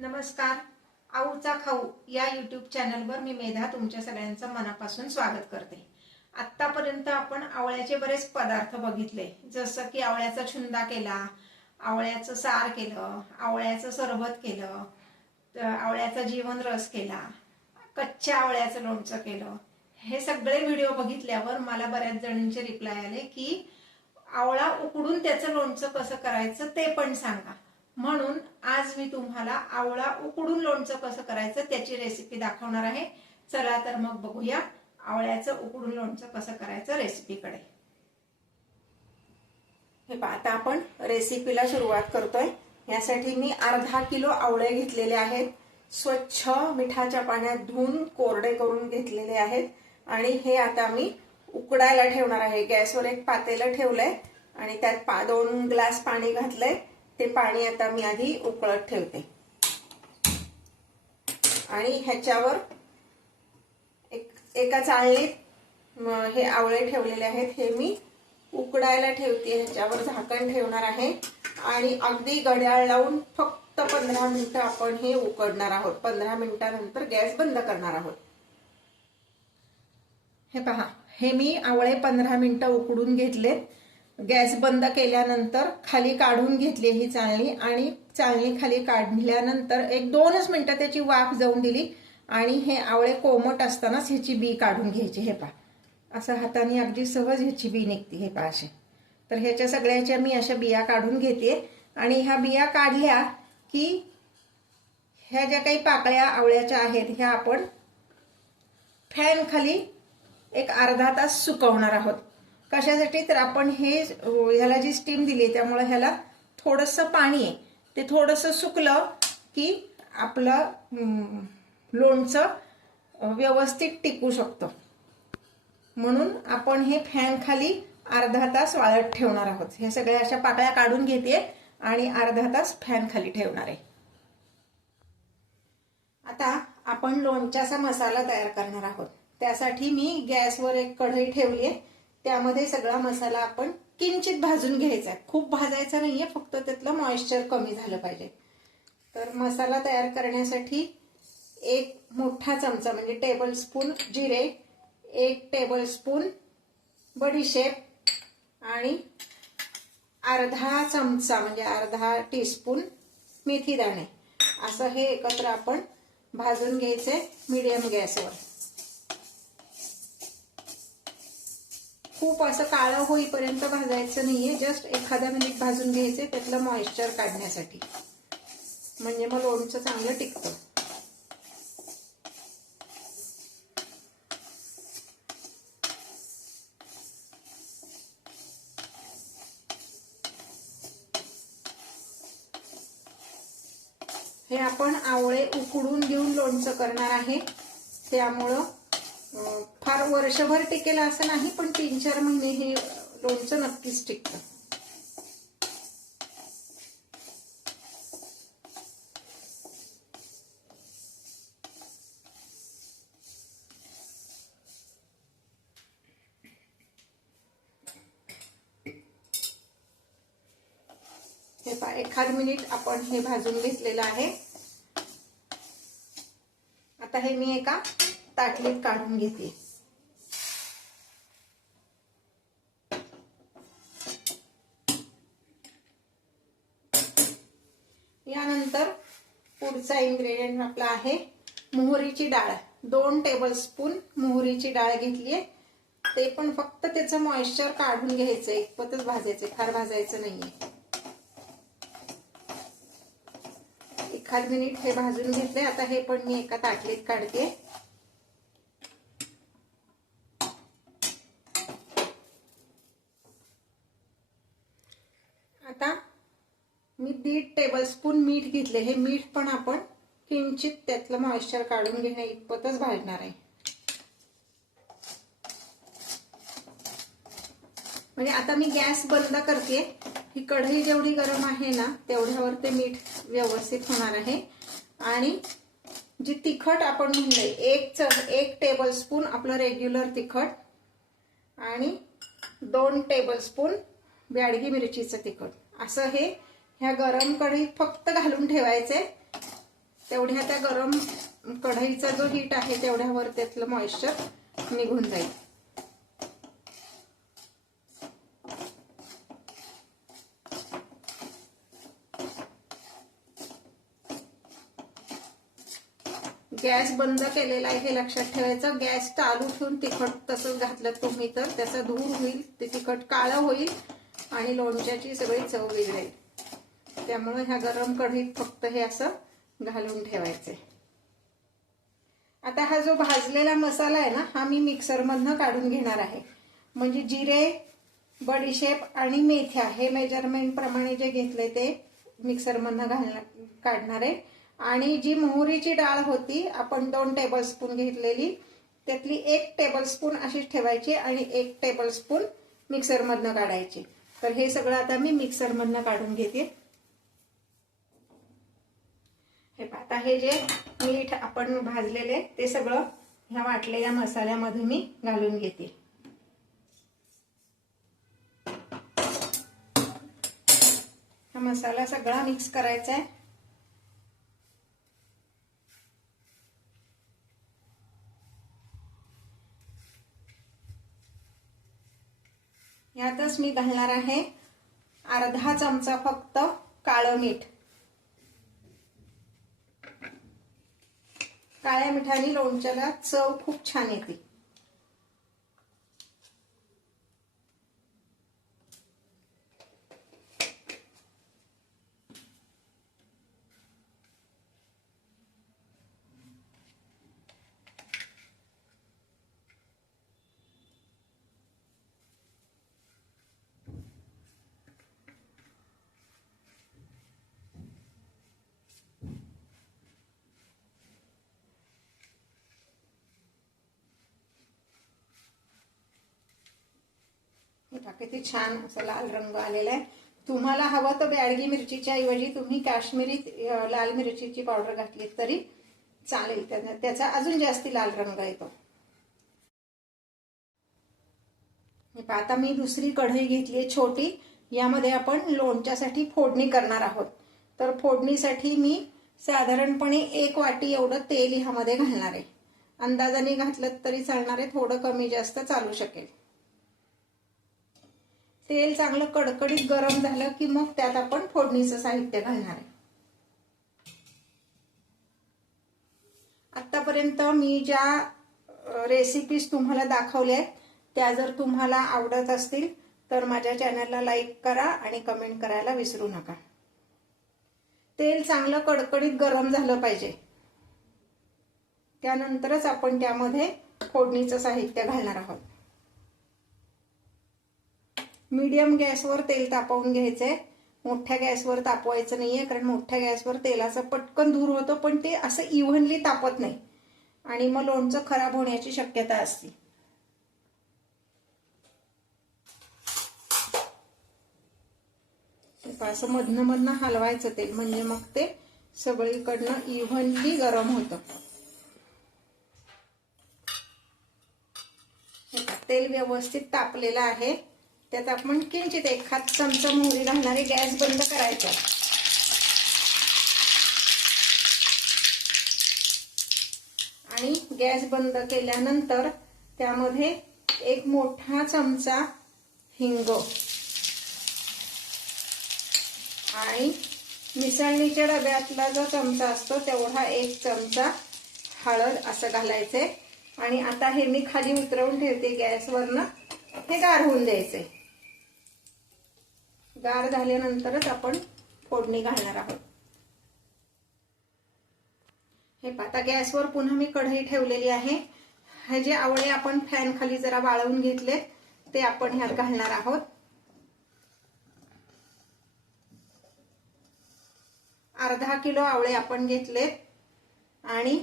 नमस्कार. आऊचा खाऊ या यूट्यूब चॅनलवर मी मेधा तुमच्या सगळ्यांचं मनापासून स्वागत करते. आतापर्यंत आपण आवळ्याचे बरेच पदार्थ बघितले, जसं की आवळ्याचा छुंदा केला, आवळ्याचं सार केलं, आवळ्याचं सरबत केलं, आवळ्याचा जीवन रस केला, कच्च्या आवळ्याचं लोणचं केलं. हे सगळे व्हिडिओ बघितल्यावर मला बऱ्याच जणांचे रिप्लाय आले की आवळा उकडून त्याचं लोणचं कसं करायचं ते पण सांगा. म्हणून आज मी तुम्हाला आवळा उकडून लोणचं कसं करायचं त्याची रेसिपी दाखवणार आहे. चला तर मग बघूया आवळ्याचं उकडून लोणचं कसं करायचं रेसिपीकडे. हे पहा, आता आपण रेसिपीला सुरुवात करतोय. यासाठी मी अर्धा किलो आवळे घेतलेले आहेत. स्वच्छ मिठाच्या पाण्यात धुवून कोरडे करून घेतलेले आहेत आणि हे आता मी उकडायला ठेवणार आहे. गॅसवर एक पातेलं ठेवलंय आणि त्यात 2 ग्लास पाणी घातलंय. ते पाणी आता मी आधी उकळत ठेवते आणि ह्याच्यावर एका चाळणीत हे आवळे ठेवलेले आहेत. हे मी उकडायला ठेवते. ह्याच्यावर झाकण ठेवणार आहे आणि अगदी घड्याळ लावून फक्त 15 मिनिटं आपण हे उकडणार आहोत. 15 मिनिटानंतर गॅस बंद करणार आहोत. हे पहा, हे मी आवळे 15 मिनिटं उकडून घेतले. गॅस बंद केल्यानंतर खाली काढून घेतली ही चाळणी आणि चाळणी खाली काढल्यानंतर 1-2 मिनिटं त्याची वाफ जाऊन दिली आणि हे आवळे कोमट असतानाच ह्याची बी काढून घ्यायची. हे पहा, असं हाताने अगदी सहज ह्याची बी निघते. हे पहा असे. तर ह्याच्या सगळ्याच्या मी अशा बिया काढून घेते आणि ह्या बिया काढल्या की ह्या ज्या काही पाकळ्या आवळ्याच्या आहेत ह्या आपण फॅन खाली एक अर्धा तास सुकवणार आहोत. कशासाठी? तर आपण ह्याला जी स्टीम दिली त्यामुळे ह्याला थोडंसं पाणी आहे, ते थोडंसं सुकलं की आपलं लोणचं व्यवस्थित टिकू शकतं. म्हणून आपण हे फॅन खाली अर्धा तास वाळत ठेवणार आहोत. हे सगळ्या अशा पाकळ्या काढून घेते आणि अर्धा तास फॅन खाली ठेवणार आहे. आता आपण लोणच्याचा मसाला तयार करणार आहोत. त्यासाठी मी गॅसवर एक कढई ठेवली आहे. त्यामध्ये सगळा मसाला आपण किंचित भाजून घ्यायचा आहे. खूप भाजायचा नाहीये, फक्त त्यातलं मॉइश्चर कमी झालं पाहिजे. तर मसाला तयार करण्यासाठी 1 मोठा चमचा म्हणजे टेबलस्पून जिरे, 1 टेबलस्पून बडीशेप आणि अर्धा चमचा म्हणजे अर्धा टीस्पून मेथी दाणे, असं हे एकत्र आपण भाजून घ्यायचे मीडियम गॅसवर. खूप असं काळं होईपर्यंत भाजायचं नाहीये, जस्ट एखादा मिनिट भाजून घ्यायचे त्यातलं मॉइश्चर काढण्यासाठी, म्हणजे मग लोणचं चांगलं टिकतं. हे आपण आवळे उकडून घेऊन लोणचं करणार आहे, त्यामुळं फार वर्षभर टिकेल असं नाही, पण 3-4 महिने हे लोणचं नक्कीच टिकतं. हे पहा, 1 मिनिट आपण हे भाजून घेतलेलं आहे. आता हे मी एका ताटलीत काढून घेते. यानंतर पुढचा इन्ग्रेडियंट आपला आहे मोहरीची डाळ. 2 टेबलस्पून मोहरीची डाळ घेतलीये. ते पण फक्त त्याचं मॉइश्चर काढून घ्यायचं, एकपतच भाजायचं, फार भाजायचं नाहीये. 1 मिनिट हे भाजून घेतले. आता हे पण मी एका ताटलीत काढते. आता मी 1.5 टेबलस्पून मीठ घेतले. हे मीठ पण आपण किंचित त्यातलं मॉइश्चर काढून घेण्या इतपतच भाजणार आहे. म्हणजे आता मी गॅस बंद करते. ही कढई जेवढी गरम आहे ना तेवढ्यावर ते मीठ व्यवस्थित होणार आहे. आणि जी तिखट आपण म्हणलंय 1 टेबलस्पून आपलं रेग्युलर तिखट आणि 2 टेबलस्पून ब्याडगी मिरचीचं तिखट, असं हे ह्या गरम कढईत फक्त घालून ठेवायचे. तेवढ्या त्या गरम कढईचा जो हीट आहे तेवढ्यावर त्यातलं मॉइश्चर निघून जाईल. गॅस बंद केलेला आहे हे लक्षात ठेवायचं. गॅस चालू ठेवून तिखट तसंच घातलं तुम्ही तर त्याचा धूर होईल, ते तिखट काळं होईल आणि लोणच्याची सगळी चव बिघडेल. त्यामुळे ह्या गरम कढईत फक्त हे असं घालून ठेवायचे. आता हा जो भाजलेला मसाला आहे ना, हा मी मिक्सरमधनं काढून घेणार आहे. म्हणजे जिरे, बडीशेप आणि मेथ्या हे मेजरमेंट प्रमाणे जे घेतले ते मिक्सरमधनं काढणार आहे. आणि जी मोहरीची डाळ होती आपण 2 टेबलस्पून घेतलेली, त्यातली 1 टेबलस्पून अशीच ठेवायची आणि 1 टेबलस्पून मिक्सरमधनं काढायची. तर हे सगळं आता मी मिक्सरमधनं काढून घेते. आता हे जे मीठ आपण भाजलेले ते सगळं ह्या वाटलेल्या मसाल्यामध्ये मी घालून घेते. हा मसाला सगळा मिक्स करायचा आहे. यातच मी घालणार आहे अर्धा चमचा फक्त काळं मीठ. काळ्या मिठाने लोणच्याला चव खूप छान येते. किती छान असा लाल रंग आलेला आहे. तुम्हाला हवं तर बॅडगी मिरचीच्या ऐवजी तुम्ही काश्मीरी लाल मिरचीची पावडर घातली तरी चालेल, त्याचा अजून जास्ती लाल रंग येतो. आता मी दुसरी कढई घेतली छोटी. यामध्ये आपण लोणच्यासाठी फोडणी करणार आहोत. तर फोडणीसाठी मी साधारणपणे 1 वाटी एवढं तेल ह्यामध्ये घालणार आहे. अंदाजाने घातलं तरी चालणार आहे, थोडं कमी जास्त चालू शकेल. तेल चांगलं कडकडीत गरम झालं की मग त्यात आपण फोडणीचं साहित्य घालणार आहे. आतापर्यंत मी ज्या रेसिपीज तुम्हाला दाखवल्या आहेत त्या जर तुम्हाला आवडत असतील तर माझ्या चॅनलला लाईक करा आणि कमेंट करायला विसरू नका. तेल चांगलं कडकडीत गरम झालं पाहिजे. त्यानंतरच आपण त्यामध्ये फोडणीचं साहित्य घालणार आहोत. मीडियम गॅसवर तेल तापवून घ्यायचंय. मोठ्या गॅसवर तापवायचं नाहीये, कारण मोठ्या गॅसवर तेलाचा पटकन धूर होतो पण ते असं इव्हनली तापत नाही आणि मग लोणचं खराब होण्याची शक्यता असते. असं मधनं मधनं हलवायचं तेल, म्हणजे मग ते सगळीकडनं इव्हनली गरम होतं. तेल व्यवस्थित तापलेलं आहे. त्यात आपण किंचित 1 चमचा मोहरी घालणारे. गॅस बंद करायचा आणि गॅस बंद केल्यानंतर त्यामध्ये 1 मोठा चमचा हिंग आणि मिसळणीच्या डब्यातला जो चमचा असतो तेवढा 1 चमचा हळद असं घालायचंय. आणि आता हे मी खाली उतरवून ठेवते गॅसवरनं. हे गार होऊन द्यायचंय. गार झाल्यानंतरच आपण फोडणी घालणार आहोत. हे आता गॅसवर पुन्हा मी कढई ठेवलेली आहे. हे जे आवळे आपण फॅन खाली जरा वाळवून घेतले ते आपण ह्यात घालणार आहोत. अर्धा किलो आवळे आपण घेतलेत आणि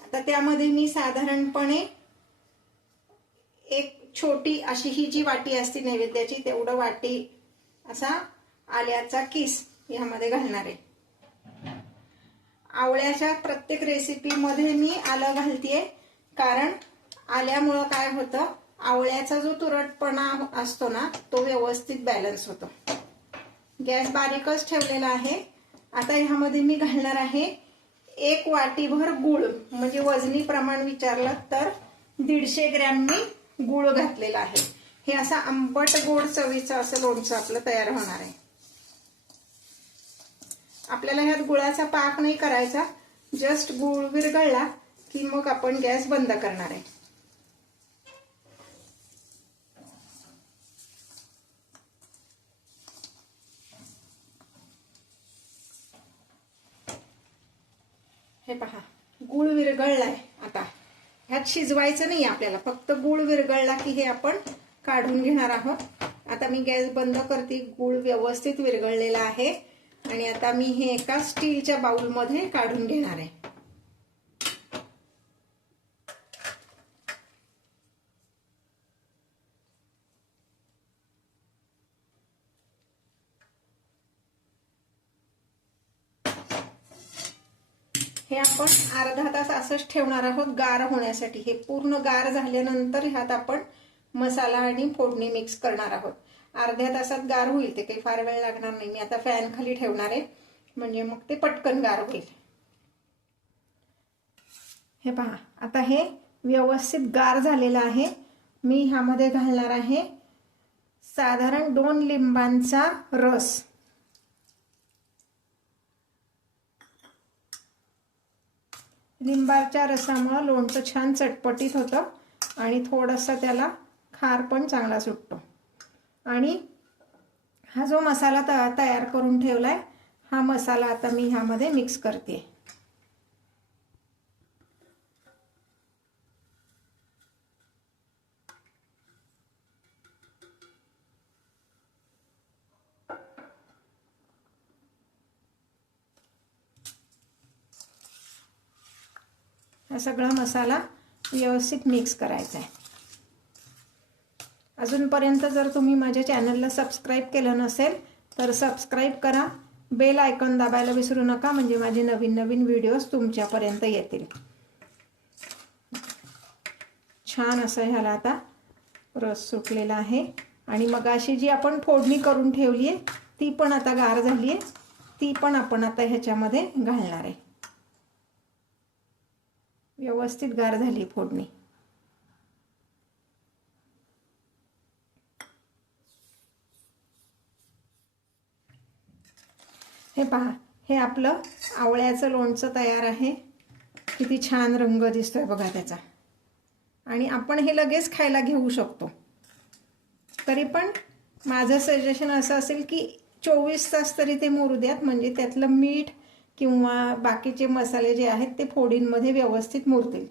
आता त्यामध्ये मी साधारणपणे 1 छोटी अशी ही जी वाटी असते नैवेद्याची तेवढं वाटी असा आल्याचा किस यामध्ये घालणार आहे. आवळ्याच्या प्रत्येक रेसिपीमध्ये मी आलं घालतेय, कारण आल्यामुळं काय होतं, आवळ्याचा जो तुरटपणा असतो ना तो व्यवस्थित बॅलन्स होतो. गॅस बारीकच ठेवलेला आहे. आता ह्यामध्ये मी घालणार आहे 1 वाटीभर गूळ, म्हणजे वजनी प्रमाण विचारलं तर 150 ग्रॅम मी गूळ घातलेला आहे. हे असं आंबट गोड चवीचं असं लोणचं आपलं तयार होणार आहे. आपल्याला ह्यात गुळाचा पाक नाही करायचा, जस्ट गूळ विरघळला की मग आपण गॅस बंद करणार आहे. हे पहा, गूळ विरघळलाय. आता ह्यात शिजवायचं नाही आपल्याला, फक्त गूळ विरघळला की हे आपण काढून घेणार आहोत. आता मी गॅस बंद करते. गूळ व्यवस्थित विरघळलेला आहे आणि आता मी हे एका स्टीलच्या बाउलमध्ये काढून घेणार आहे. हे आपण अर्धा तास असंच ठेवणार आहोत गार होण्यासाठी. हे पूर्ण गार झाल्यानंतर ह्यात आपण मसाला आणि फोडणी मिक्स करणार आहोत. अर्ध्या तासात गार होईल ते, काही फार वेळ लागणार नाही. मी आता फॅन खाली ठेवणार आहे म्हणजे मग ते पटकन गार होईल. हे पहा, आता हे व्यवस्थित गार झालेलं आहे. मी ह्यामध्ये घालणार आहे साधारण 2 लिंबांचा रस. लिंबाच्या रसामुळे लोणचं छान चटपटीत होतं आणि थोडंसं त्याला खार पण चांगला सुटतो. आणि हा जो मसाला तयार करून ठेवलाय, हा मसाला आता मी ह्यामध्ये मिक्स करते. हा सगळा मसाला व्यवस्थित मिक्स करायचा आहे. अजूनपर्यंत जर तुम्ही माझ्या चॅनलला सबस्क्राईब केलं नसेल तर सबस्क्राईब करा. बेल आयकॉन दाबायला विसरू नका, म्हणजे माझे नवीन नवीन व्हिडिओज तुमच्यापर्यंत येतील. छान असं ह्याला आता रस सुटलेला आहे. आणि मगाशी जी आपण फोडणी करून ठेवली आहे ती पण आता गार झाली आहे. ती पण आपण आता ह्याच्यामध्ये घालणार आहे. व्यवस्थित गार झाली फोडणी. हे पहा, हे आपलं आवळ्याचं लोणचं तयार आहे. किती छान रंग दिसतोय बघा त्याचा. आणि आपण हे लगेच खायला घेऊ शकतो. तरी पण माझं सजेशन असं असेल की 24 तास तरी ते मुरू द्यात, म्हणजे त्यातलं मीठ किंवा बाकीचे मसाले जे आहेत ते फोडींमध्ये व्यवस्थित मुरतील.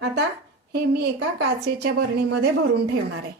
आता हे मी एका काचेच्या बरणीमध्ये भरून ठेवणार आहे.